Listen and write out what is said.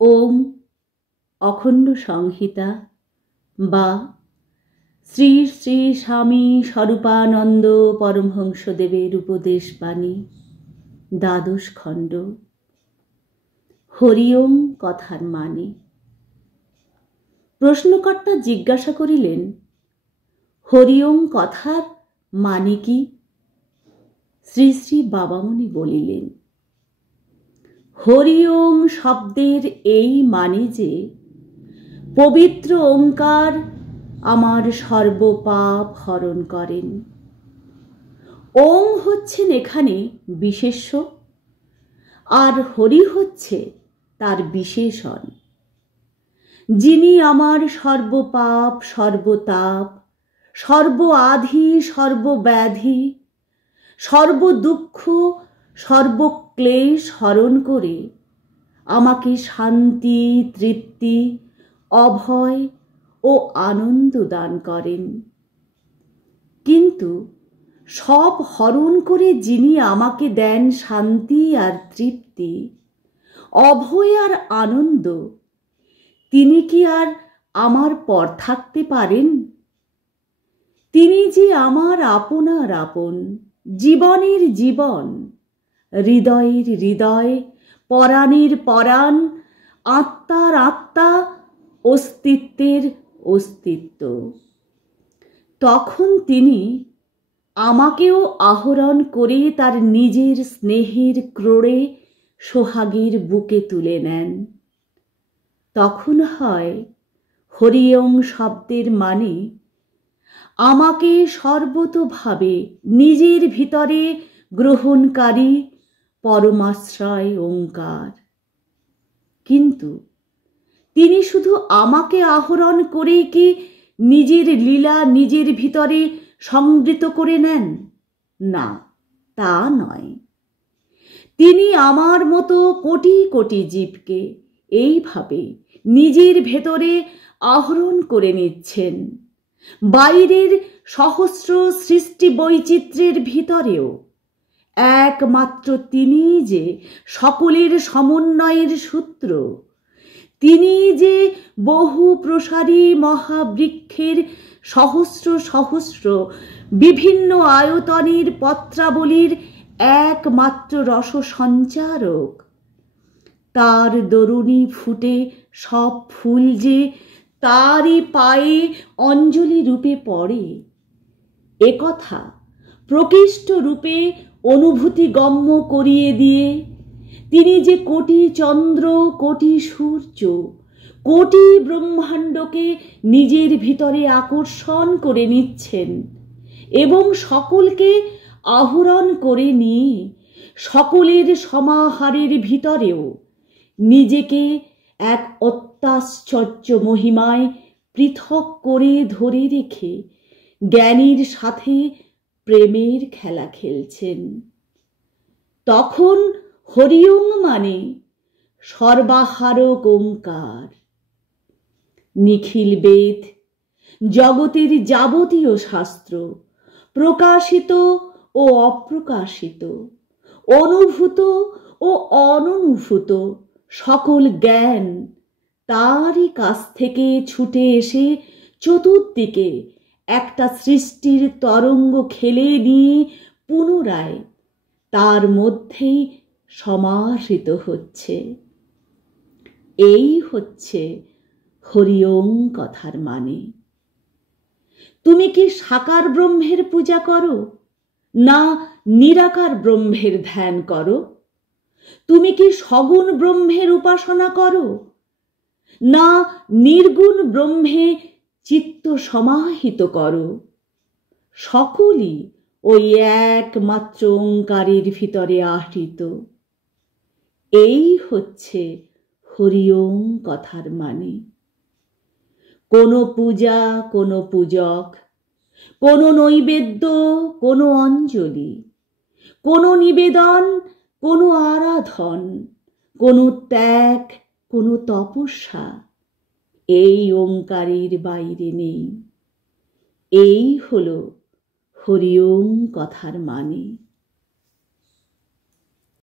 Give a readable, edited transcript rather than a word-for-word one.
ওম অখণ্ড সংহিতা বা শ্রী শ্রী স্বামী স্বরূপানন্দ পরমহংসদেবের উপদেশ বাণী, দ্বাদশ খণ্ড। হরি ওম কথার মানে। প্রশ্নকর্তা জিজ্ঞাসা করিলেন, হরি ওম কথার মানে কি? শ্রী শ্রী বাবামণি বলিলেন, হরি ওম শব্দের এই মানে যে পবিত্র ওঙ্কার আমার সর্বপাপ হরণ করেন। ওং হচ্ছেন এখানে বিশেষ্য, আর হরি হচ্ছে তার বিশেষণ। যিনি আমার সর্বপাপ, সর্বতাপ, সর্ব আধি, সর্বব্যাধি, সর্বদুঃখ, সর্বক্লেশ হরণ করে আমাকে শান্তি, তৃপ্তি, অভয় ও আনন্দ দান করেন। কিন্তু সব হরণ করে যিনি আমাকে দেন শান্তি আর তৃপ্তি, অভয় আর আনন্দ, তিনি কি আর আমার পর থাকতে পারেন? তিনি যে আমার আপনার আপন, জীবনের জীবন, হৃদয়ের হৃদয়, পরাণের পরাণ, আত্মার আত্মা, অস্তিত্বের অস্তিত্ব। তখন তিনি আমাকেও আহরণ করে তার নিজের স্নেহের ক্রোড়ে সোহাগের বুকে তুলে নেন। তখন হয় হরি ওম শব্দের মানে আমাকে সর্বতোভাবে নিজের ভিতরে গ্রহণকারী পরমাশ্রয় ওঙ্কার। কিন্তু তিনি শুধু আমাকে আহরণ করেই কি নিজের লীলা নিজের ভিতরে সংবৃত করে নেন? না, তা নয়। তিনি আমার মতো কোটি কোটি জীবকে এইভাবে নিজের ভেতরে আহরণ করে নিচ্ছেন। বাইরের সহস্র সৃষ্টি বৈচিত্র্যের ভিতরেও একমাত্র তিনি যে সকলের সমন্বয়ের সূত্র। তিনি যে বহু প্রসারী মহাবৃক্ষের সহস্র সহস্র বিভিন্ন আয়তনের পত্রাবলীর একমাত্র রস সঞ্চারক। তার দরুণী ফুটে সব ফুল যে তারই পায়ে অঞ্জলি রূপে পড়ে, একথা প্রকৃষ্ট রূপে অনুভূতি গম্য করিয়ে দিয়ে তিনি যে কোটি চন্দ্র, কোটি সূর্য, কোটি ব্রহ্মাণ্ডকে নিজের ভিতরে আকর্ষণ করে নিচ্ছেন এবং সকলকে আহরণ করে নিয়ে সকলের সমাহারের ভিতরেও নিজেকে এক অত্যাশ্চর্য মহিমায় পৃথক করে ধরে রেখে জ্ঞানীর সাথে প্রেমের খেলা খেলছেন। তখন হরি ওম মানে সর্বাহারক ওঙ্কার। নিখিল বেদ, জগতের যাবতীয় শাস্ত্র, প্রকাশিত ও অপ্রকাশিত, অনুভূত ও অননুভূত সকল জ্ঞান তারই কাছ থেকে ছুটে এসে চতুর্দিকে একটা সৃষ্টির তরঙ্গ খেলে নিয়ে পুনরায় তার মধ্যেই সমাহৃত হচ্ছে। এই হচ্ছে হরি ওম কথার মানে। তুমি কি সাকার ব্রহ্মের পূজা করো, না নিরাকার ব্রহ্মের ধ্যান করো? তুমি কি সগুণ ব্রহ্মের উপাসনা করো, না নির্গুণ ব্রহ্মে চিত্ত সমাহিত করো? সকলই ওই একমাত্র ওঙ্কারের ভিতরে আহৃত। এই হচ্ছে হরি ওম কথার মানে। কোনো পূজা, কোনো পূজক, কোনো নৈবেদ্য, কোনো অঞ্জলি, কোনো নিবেদন, কোনো আরাধন, কোনো ত্যাগ, কোনো তপস্যা এই ওঙ্কারের বাইরে নেই। এই হলো হরি ওম কথার মানে।